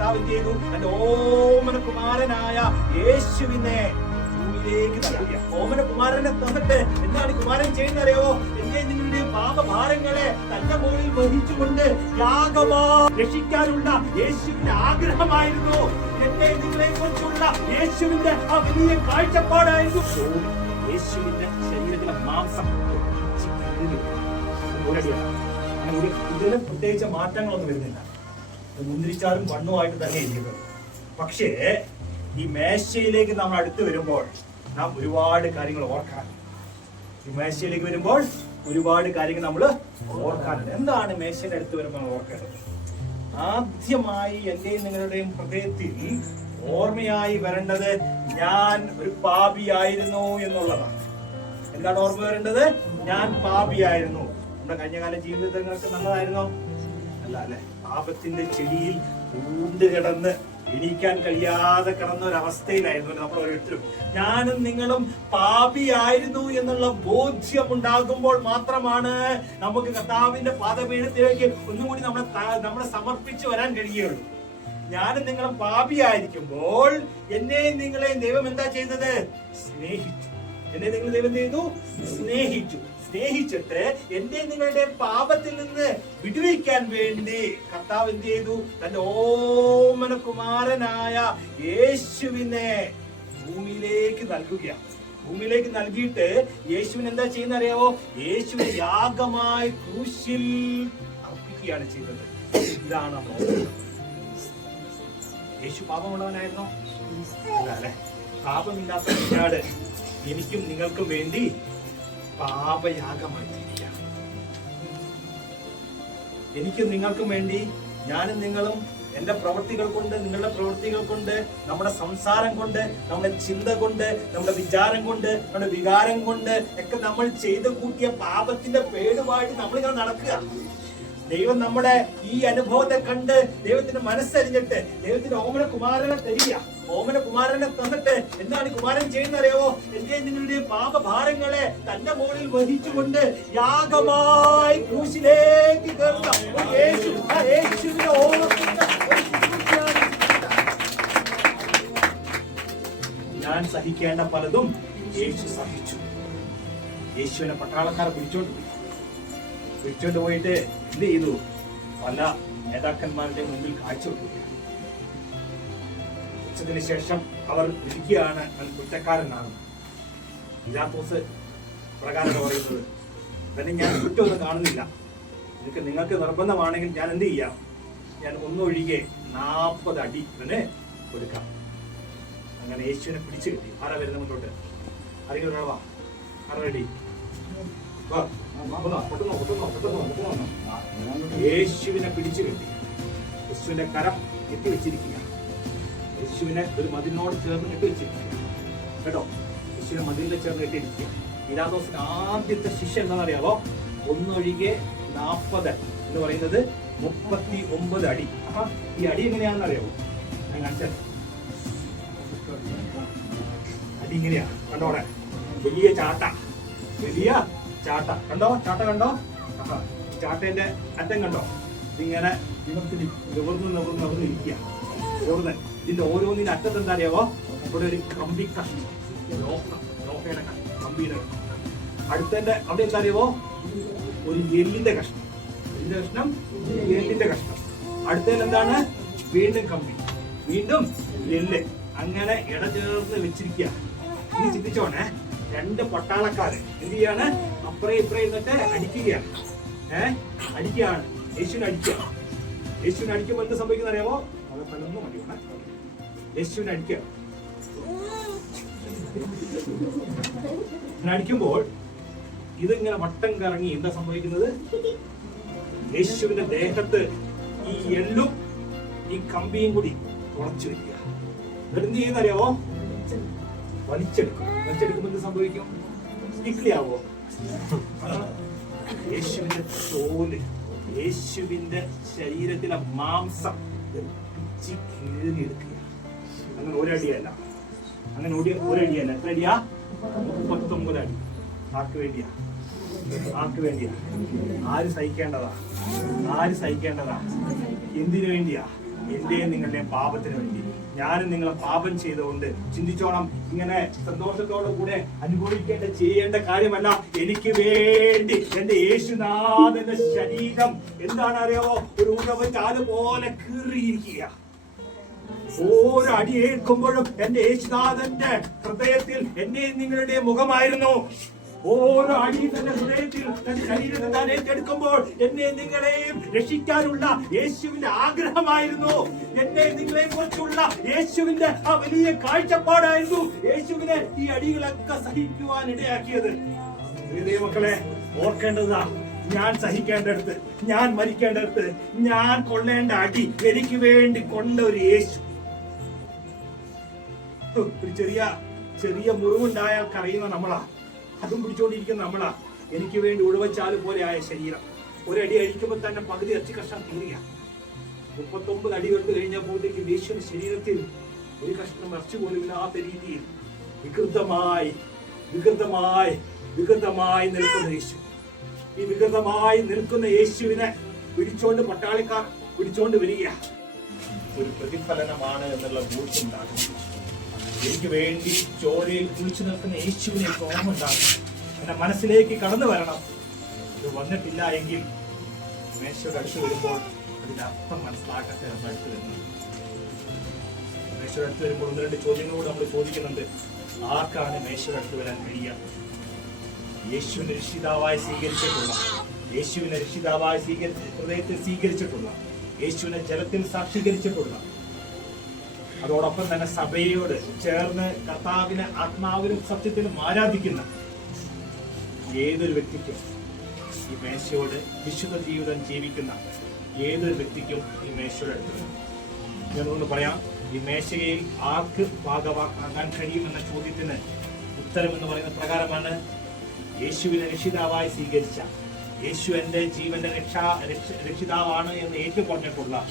കർത്താവ് ചെയ്തു? തന്റെ ഓമന കുമാരനായ യേശുവിനെ ഭൂമിയിലേക്ക് നൽകുക ഓമന കുമാരനെ തന്നിട്ട് എന്താണ് കുമാരൻ ചെയ്യുന്നത് അറിയാവോ? എന്റെ നിങ്ങളുടെ പാപഭാരങ്ങളെ തന്റെ മുകളിൽ വഹിച്ചുകൊണ്ട് യാഗമാ രക്ഷിക്കാനുള്ള യേശുവിന്റെ ആഗ്രഹമായിരുന്നു. എന്റെ നിങ്ങളെ കുറിച്ചുള്ള യേശുവിന്റെ ആ വലിയ കാഴ്ചപ്പാടായിരുന്നു. യേശുവിന്റെ ശരീരത്തിലെ മാംസം ഇതിന് പ്രത്യേകിച്ച് മാറ്റങ്ങളൊന്നും വരുന്നില്ല. മുന്തിരിച്ചാറും മണ്ണുമായിട്ട് തന്നെ ഇരിക്കുന്നത് പക്ഷേ ഈ മേശയിലേക്ക് നമ്മൾ അടുത്ത് വരുമ്പോൾ നാം ഒരുപാട് കാര്യങ്ങൾ ഓർക്കാറുണ്ട് ഈ മേശയിലേക്ക് വരുമ്പോൾ ഒരുപാട് കാര്യങ്ങൾ നമ്മൾ ഓർക്കാനുണ്ട് എന്താണ് മേശയുടെ അടുത്ത് വരുമ്പോൾ ഓർക്കേണ്ടത്? ആദ്യമായി എന്റെയും നിങ്ങളുടെയും ഹൃദയത്തിൽ ഓർമ്മയായി വരേണ്ടത് ഞാൻ ഒരു പാപിയായിരുന്നു എന്നുള്ളതാണ്. എന്താണ് ഓർമ്മ വരേണ്ടത്? ഞാൻ പാപിയായിരുന്നു നമ്മുടെ കഴിഞ്ഞകാല ജീവിതങ്ങൾക്ക് നല്ലതായിരുന്നോ? അല്ല അല്ലെ? പാപത്തിന്റെ ചെടിയിൽ പൂണ്ട് കിടന്ന് എണീക്കാൻ കഴിയാതെ കിടന്ന ഒരു നമ്മൾ ഓരോരുത്തരും ഞാനും നിങ്ങളും പാപിയായിരുന്നു എന്നുള്ള ബോധ്യം ഉണ്ടാകുമ്പോൾ മാത്രമാണ് നമുക്ക് കർത്താവിന്റെ പാദപീഠത്തിലേക്ക് ഒന്നുകൂടി നമ്മളെ ത- നമ്മളെ സമർപ്പിച്ചു വരാൻ കഴിയുള്ളൂ ഞാനും നിങ്ങളും പാപിയായിരിക്കുമ്പോൾ എന്നെയും നിങ്ങളെയും ദൈവം എന്താ ചെയ്തത്? സ്നേഹിച്ചു. എന്നെ നിങ്ങൾ ദൈവം ചെയ്തു? സ്നേഹിച്ചു. സ്നേഹിച്ചിട്ട് എന്റെ നിങ്ങളുടെ പാപത്തിൽ നിന്ന് വിടുവിക്കാൻ വേണ്ടി കർത്താവ് എന്ത് ചെയ്തു? തന്റെ ഓമന കുമാരനായ യേശുവിനെ ഭൂമിയിലേക്ക് നൽകുകയാണ്. ഭൂമിയിലേക്ക് നൽകിയിട്ട് യേശുവിന് എന്താ ചെയ്യുന്ന അറിയാവോ യേശുവിനെ യാഗമായി ക്രൂശിൽ അർപ്പിക്കുകയാണ് ചെയ്തത്. ഇതാണ്. യേശു പാപമുള്ളവനായിരുന്നോ? അല്ല? പാപമില്ലാത്ത എനിക്കും നിങ്ങൾക്കും വേണ്ടി പാപയാഗമായി തീരുകയാണ് എനിക്കും നിങ്ങൾക്കും വേണ്ടി ഞാനും നിങ്ങളും എന്റെ പ്രവൃത്തികൾ കൊണ്ട് നിങ്ങളുടെ പ്രവൃത്തികൾ കൊണ്ട് നമ്മുടെ സംസാരം കൊണ്ട് നമ്മുടെ ചിന്ത കൊണ്ട് നമ്മുടെ വിചാരം കൊണ്ട് നമ്മുടെ വികാരം കൊണ്ട് ഒക്കെ നമ്മൾ ചെയ്തു കൂട്ടിയ പാപത്തിന്റെ പേടുമായിട്ട് നമ്മളിങ്ങനെ നടക്കുക. ദൈവം നമ്മുടെ ഈ അനുഭവത്തെ കണ്ട് ദൈവത്തിന്റെ മനസ്സരിഞ്ഞിട്ട് ദൈവത്തിന്റെ ഓമന കുമാരനെ തരിക. ഓമന കുമാരനെ തന്നിട്ട് എന്താണ് കുമാരൻ ചെയ്യുന്ന അറിയാവോ എന്റെ നിങ്ങളുടെ പാപഭാരങ്ങളെ തന്റെ മുകളിൽ വഹിച്ചുകൊണ്ട് യാഗമായി ക്രൂശിലേക്ക് കയറുന്ന യേശു യേശുവിനെ ഞാൻ സഹിക്കേണ്ട പലതും യേശു സഹിച്ചു. യേശുവിനെ പട്ടാളക്കാരെ പിടിച്ചോണ്ട് പോയി. വിളിച്ചോണ്ട് പോയിട്ട് എന്ത് ചെയ്തു? പല നേതാക്കന്മാരുടെ മുമ്പിൽ കാഴ്ചവെക്കുകയാണ്. ഉച്ചതിന് ശേഷം അവർ വിധിക്കുകയാണ് അവൻ കുറ്റക്കാരനാണ്. ഇലാത്തോസ് പ്രകാരം പറയുന്നത് തന്നെ ഞാൻ കുറ്റമൊന്നും കാണുന്നില്ല. എനിക്ക് നിങ്ങൾക്ക് നിർബന്ധമാണെങ്കിൽ ഞാൻ എന്ത് ചെയ്യാം? ഞാൻ ഒന്നൊഴികെ നാൽപ്പത് അടി തന്നെ കൊടുക്കാം. അങ്ങനെ യേശുവിനെ പിടിച്ചു കിട്ടി. ആരാ വരുന്ന മുന്നോട്ട് ആരെങ്കിലും ഒരാൾ വാ. ആരാ യേശുവിനെ പിടിച്ചു കിട്ടി. യേശുവിന്റെ കരം കെട്ടിവെച്ചിരിക്കുക യേശുവിനെ ഒരു മതിലിനോട് ചേർന്ന് കെട്ടിവെച്ചിരിക്കുക കേട്ടോ? യേശുവിനെ മതിലിനെ ചേർന്ന് കെട്ടിയിരിക്കുക. ഇലാദോസിന് ആദ്യത്തെ ശിക്ഷ എന്താണെന്നറിയാവോ ഒന്നൊഴികെ നാൽപ്പത് എന്ന് പറയുന്നത് മുപ്പത്തി ഒമ്പത് അടി. അപ്പൊ ഈ അടി എങ്ങനെയാണെന്ന് അറിയാവോ? ഞാൻ കാണിച്ചത് അടി ഇങ്ങനെയാണ്. കണ്ടോടെ വലിയ ചാട്ട. വലിയ ചാട്ട. കണ്ടോ? ചാട്ട കണ്ടോ? അപ്പൊ ചാട്ടേന്റെ അറ്റം കണ്ടോ? ഇതിങ്ങനെ നിവർത്തി നിവർന്ന് നിവർന്ന് നിവർന്ന് ഇരിക്കുക നിവർന്ന് ഇതിന്റെ ഓരോന്നിന്റെ അറ്റത്ത് എന്താ അറിയാവോ ഇവിടെ ഒരു കമ്പി കഷ്ണം ലോഹ ലോഹയുടെ കഷ്ണം കമ്പിയുടെ കഷ്ണം അവിടെ എന്താ അറിയാവോ ഒരു എല്ലിന്റെ കഷ്ണം. എല്ലിന്റെ കഷ്ണം എല്ലിന്റെ കഷ്ണം. അടുത്തതിൽ എന്താണ്? വീണ്ടും കമ്പി. വീണ്ടും എല്ല്. അങ്ങനെ ഇട ചേർന്ന് വെച്ചിരിക്കുക ഇനി ചിന്തിച്ചോണേ. രണ്ട് പട്ടാളക്കാര് എന്ത് ചെയ്യാണ്? അപ്പറേ ഇപ്പറേ എന്നിട്ട് അടിക്കുകയാണ്. ഏ? അടിക്കുകയാണ്. യേശുവിനെ അടിക്കുക. യേശുവിനെ അടിക്കുമ്പോൾ എന്ത് സംഭവിക്കുന്ന അറിയാമോ അത് പലൊന്നും അടിക്കണേ യേശുവിനെ അടിക്കുക അടിക്കുമ്പോൾ ഇതിങ്ങനെ വട്ടം കറങ്ങി എന്താ സംഭവിക്കുന്നത്? യേശുവിന്റെ ദേഹത്ത് ഈ എള്ളും ഈ കമ്പിയും കൂടി തുളച്ചു വെക്കുക എന്നിട്ട് എന്ത് ചെയ്യുന്നറിയാവോ? വലിച്ചെടുക്കും. വലിച്ചെടുക്കുമ്പോൾ എന്ത് സംഭവിക്കും? ഇക്ലിയാവോ യേശുവിന്റെ തോൽ. യേശുവിന്റെ ശരീരത്തിലെ മാംസം കീറിയെടുക്കുക. അങ്ങനെ ഒരടിയല്ല അങ്ങനെ ഒരു ഒരടിയല്ല എത്ര അടിയാ? മുപ്പത്തൊമ്പത് അടി. ആർക്ക് വേണ്ടിയാ? ആർക്ക് വേണ്ടിയാ? ആര് സഹിക്കേണ്ടതാ? ആര് സഹിക്കേണ്ടതാ? എന്തിനു വേണ്ടിയാ? എന്റെയും നിങ്ങളുടെയും പാപത്തിന് വേണ്ടി. ഞാനും നിങ്ങളെ പാപം ചെയ്തുകൊണ്ട് ചിന്തിച്ചോണം. ഇങ്ങനെ സന്തോഷത്തോടു കൂടെ അനുഭവിക്കേണ്ട ചെയ്യേണ്ട കാര്യമല്ല. എനിക്ക് വേണ്ടി എന്റെ യേശുനാഥന്റെ ശരീരം എന്താണ് അറിയാമോ ഒരു ഉറവ് ചാൽ പോലെ കീറിയിരിക്കുക ഓരോ അടി ഏൽക്കുമ്പോഴും എന്റെ യേശുനാഥന്റെ ഹൃദയത്തിൽ എന്നെ നിങ്ങളുടെ മുഖമായിരുന്നു. ഓരോ അടിയും തന്റെ ഹൃദയത്തിൽ തന്റെ ശരീരത്തെ താൻ ഏറ്റെടുക്കുമ്പോൾ എന്നെ നിങ്ങളെയും രക്ഷിക്കാനുള്ള യേശുവിന്റെ ആഗ്രഹമായിരുന്നു. എന്നെ നിങ്ങളെ കുറിച്ചുള്ള യേശുവിന്റെ ആ വലിയ കാഴ്ചപ്പാടായിരുന്നു യേശുവിനെ ഈ അടികളൊക്കെ സഹിക്കുവാൻ ഇടയാക്കിയത്. പ്രിയ മക്കളെ ഓർക്കേണ്ടതാ ഞാൻ സഹിക്കേണ്ടടുത്ത് ഞാൻ മരിക്കേണ്ടടുത്ത് ഞാൻ കൊള്ളേണ്ട അടി എനിക്ക് വേണ്ടി കൊണ്ട ഒരു യേശു. ഒരു ചെറിയ ചെറിയ മുറിവുണ്ടായാൽ കരയുന്ന നമ്മളാ. അതും പിടിച്ചോണ്ടിരിക്കുന്ന നമ്മളാ. എനിക്ക് വേണ്ടി ഉഴവച്ചാൽ പോലെ ആയ ശരീരം. ഒരടി അഴിക്കുമ്പോൾ തന്നെ പകുതി അച്ചു കഷ്ണം തീരുക മുപ്പത്തൊമ്പത് അടി കണ്ടു കഴിഞ്ഞപ്പോഴത്തേക്ക് യേശുവിന്റെ ശരീരത്തിൽ ഒരു കഷ്ണം ഇറച്ചി പോലും ഇല്ലാത്ത രീതിയിൽ വികൃതമായി വികൃതമായി വികൃതമായി നിൽക്കുന്ന യേശു. ഈ വികൃതമായി നിൽക്കുന്ന യേശുവിനെ പിടിച്ചോണ്ട് പട്ടാളിക്കാർ പിടിച്ചോണ്ട് വരിക ഒരു പ്രതിഫലനമാണ് എന്നുള്ള ബോധ്യമുണ്ടാകും എനിക്ക് വേണ്ടി ചോരയിൽ കുളിച്ചു നിൽക്കുന്ന യേശുവിനെ ഓർമ്മയുണ്ടാകും എന്റെ മനസ്സിലേക്ക് കടന്നു വരണം. ഇത് വന്നിട്ടില്ല എങ്കിൽ മേശയുടെ അടുത്ത് വരുമ്പോൾ അതിന്റെ അർത്ഥം മനസ്സിലാക്കട്ടെ നമ്മുടെ അടുത്ത് വരുന്നത് മേശയുടെ അടുത്ത് വരുമ്പോൾ ഒന്ന് രണ്ട് ചോദ്യങ്ങളോട് നമ്മൾ ചോദിക്കുന്നുണ്ട്. ആർക്കാണ് മേശയുടെ അടുത്ത് വരാൻ കഴിയുക യേശുവിനെ രക്ഷിതാവായി സ്വീകരിച്ചിട്ടുള്ള യേശുവിനെ രക്ഷിതാവായി സ്വീകരിച്ച് ഹൃദയത്തിൽ സ്വീകരിച്ചിട്ടുള്ള യേശുവിനെ ജലത്തിൽ സാക്ഷീകരിച്ചിട്ടുള്ള അതോടൊപ്പം തന്നെ സഭയോട് ചേർന്ന് കർത്താവിനെ ആത്മാവിനും സത്യത്തിനും ആരാധിക്കുന്ന ഏതൊരു വ്യക്തിക്കും ഈ മേശയോട് വിശുദ്ധ ജീവിതം ജീവിക്കുന്ന ഏതൊരു വ്യക്തിക്കും ഈ മേശയുടെ അടുത്ത് ഞാനൊന്ന് പറയാം ഈ മേശയിൽ ആർക്ക് ഭാഗമാക്കാൻ കഴിയുമെന്ന ചോദ്യത്തിന് ഉത്തരം എന്ന് പറയുന്ന പ്രകാരമാണ് യേശുവിനെ രക്ഷിതാവായി സ്വീകരിച്ച. യേശു എന്റെ ജീവന്റെ രക്ഷ- രക്ഷിതാവാണ് എന്ന് ഏറ്റുപറഞ്ഞിട്ടുള്ള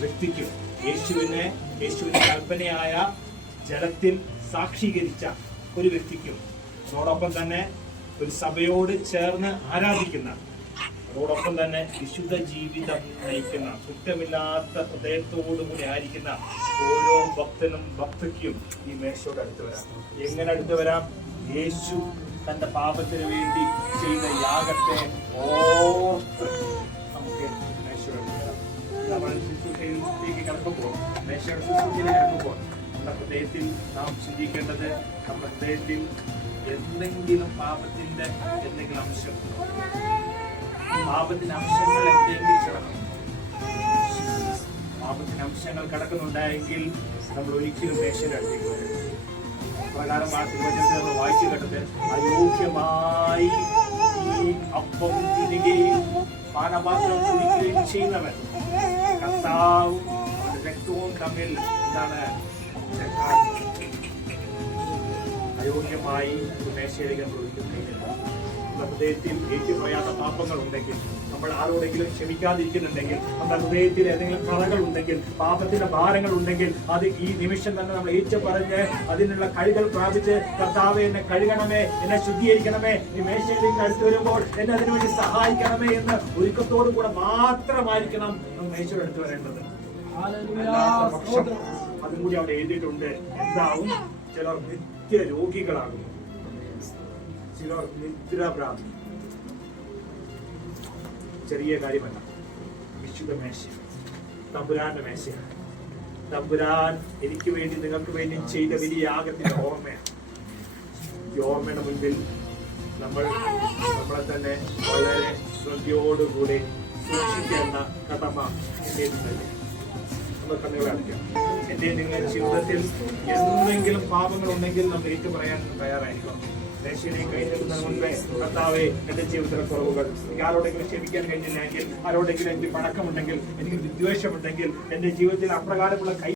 വ്യക്തിക്ക് യേശുവിനെ യേശുവിന്റെ കൽപ്പനയായ ജലത്തിൽ സാക്ഷീകരിച്ച ഒരു വ്യക്തിക്കും അതോടൊപ്പം തന്നെ ഒരു സഭയോട് ചേർന്ന് ആരാധിക്കുന്ന അതോടൊപ്പം തന്നെ വിശുദ്ധ ജീവിതം നയിക്കുന്ന കുറ്റമില്ലാത്ത ഹൃദയത്തോടുകൂടി ആയിരിക്കുന്ന ഓരോ ഭക്തനും ഭക്തയ്ക്കും ഈ മേശയോട് അടുത്ത് വരാം. എങ്ങനെ അടുത്ത് വരാം? യേശു തന്റെ പാപത്തിന് വേണ്ടി ചെയ്ത യാഗത്തെ ഓർത്ത് നമുക്ക് മേശയോട് അടുത്ത് വരാം. നമ്മൾ കടക്കുമ്പോൾ മേശയുടെ കടക്കുമ്പോൾ നമ്മുടെ ഹൃദയത്തിൽ നാം ചിന്തിക്കേണ്ടത് നമ്മുടെ ഹൃദയത്തിൽ എന്തെങ്കിലും പാപത്തിന്റെ എന്തെങ്കിലും അംശം പാപത്തിന്റെ അംശങ്ങൾ എന്തെങ്കിലും കിടക്കണം പാപത്തിന്റെ അംശങ്ങൾ കിടക്കുന്നുണ്ടായെങ്കിൽ നമ്മൾ ഒരിക്കലും മേശയുടെ അടുത്തേക്ക് വരരുത്. പ്രകാരമാണ് തിരുവചനത്തിൽ നമ്മൾ വായിച്ചു കേട്ടത് അയോഗ്യമായി ഈ അപ്പം തിരികെയും പാനപാത്രം കുടിക്കുകയും ചെയ്യുന്നവൻ കർത്താവും രക്തവും തമ്മിൽ എന്താണ്. അയോഗ്യമായി മേശയിലേക്ക് നമ്മുടെ ഹൃദയത്തിൽ ഏറ്റുപറയാത്ത പാപങ്ങൾ ഉണ്ടെങ്കിൽ നമ്മൾ ആരോടെങ്കിലും ക്ഷമിക്കാതിരിക്കുന്നുണ്ടെങ്കിൽ നമ്മുടെ ഹൃദയത്തിൽ ഏതെങ്കിലും കളകൾ ഉണ്ടെങ്കിൽ പാപത്തിന്റെ ഭാരങ്ങൾ ഉണ്ടെങ്കിൽ അത് ഈ നിമിഷം തന്നെ നമ്മൾ ഏറ്റു പറഞ്ഞ് അതിനുള്ള കഴികൾ പ്രാപിച്ച് കർത്താവെ എന്നെ കഴുകണമേ എന്നെ ശുദ്ധീകരിക്കണമേ ഈ മേശയിലേക്ക് അടുത്ത് വരുമ്പോൾ എന്നെ അതിനുവേണ്ടി സഹായിക്കണമേ എന്ന് ഒരുക്കത്തോടു കൂടെ മാത്രമായിരിക്കണം നമ്മൾ മേശയുടെ അടുത്ത് വരേണ്ടത് അതും കൂടി അവിടെ എഴുതിയിട്ടുണ്ട്. എന്താവും? ചിലർ നിത്യ രോഗികളാകും ചിലർ നിദ്രാഭ്രാന്തി. ചെറിയ കാര്യമല്ല. വിശുദ്ധ മേശ. തമ്പുരാന്റെ മേശയാണ്. തമ്പുരാൻ എനിക്ക് വേണ്ടി നിങ്ങൾക്ക് വേണ്ടി ചെയ്ത വലിയ യാഗത്തിന്റെ ഓർമ്മയാണ്. ഈ ഓർമ്മയുടെ മുൻപിൽ നമ്മൾ നമ്മളെ തന്നെ വളരെ ശ്രദ്ധയോടുകൂടി സൂക്ഷിക്കേണ്ട കടമ എന്റെ അടയ്ക്കാം എന്റെ നിങ്ങളുടെ ജീവിതത്തിൽ എന്തെങ്കിലും പാപങ്ങൾ ഉണ്ടെങ്കിൽ നമ്മൾ ഏറ്റു പറയാൻ തയ്യാറായിരിക്കണം. മേശയിലേക്ക് കഴിഞ്ഞിരുന്നതിന് മുൻപേ കർത്താവെ എന്റെ ജീവിതത്തിലെ കുറവുകൾ എനിക്ക് ആരോടെങ്കിലും ക്ഷമിക്കാൻ കഴിഞ്ഞില്ലെങ്കിൽ ആരോടെങ്കിലും എനിക്ക് പഴക്കമുണ്ടെങ്കിൽ എനിക്ക് വിദ്വേഷമുണ്ടെങ്കിൽ എന്റെ ജീവിതത്തിൽ അപ്രകാരമുള്ള കൈ